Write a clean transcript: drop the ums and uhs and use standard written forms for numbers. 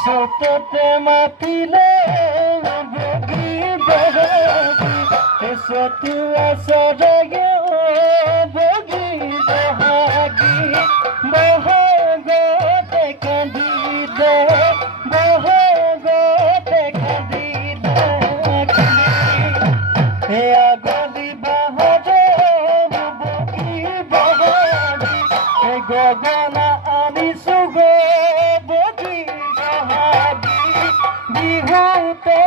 সততে মাতিলে বগি বগি সতু আসরে বগি বহাগি বহগতে কান্দিলে বহগতে কান্দিলে হে আগলি বাহরে বগি বগি হে গগনা আনিছো গো বগি বিহুতে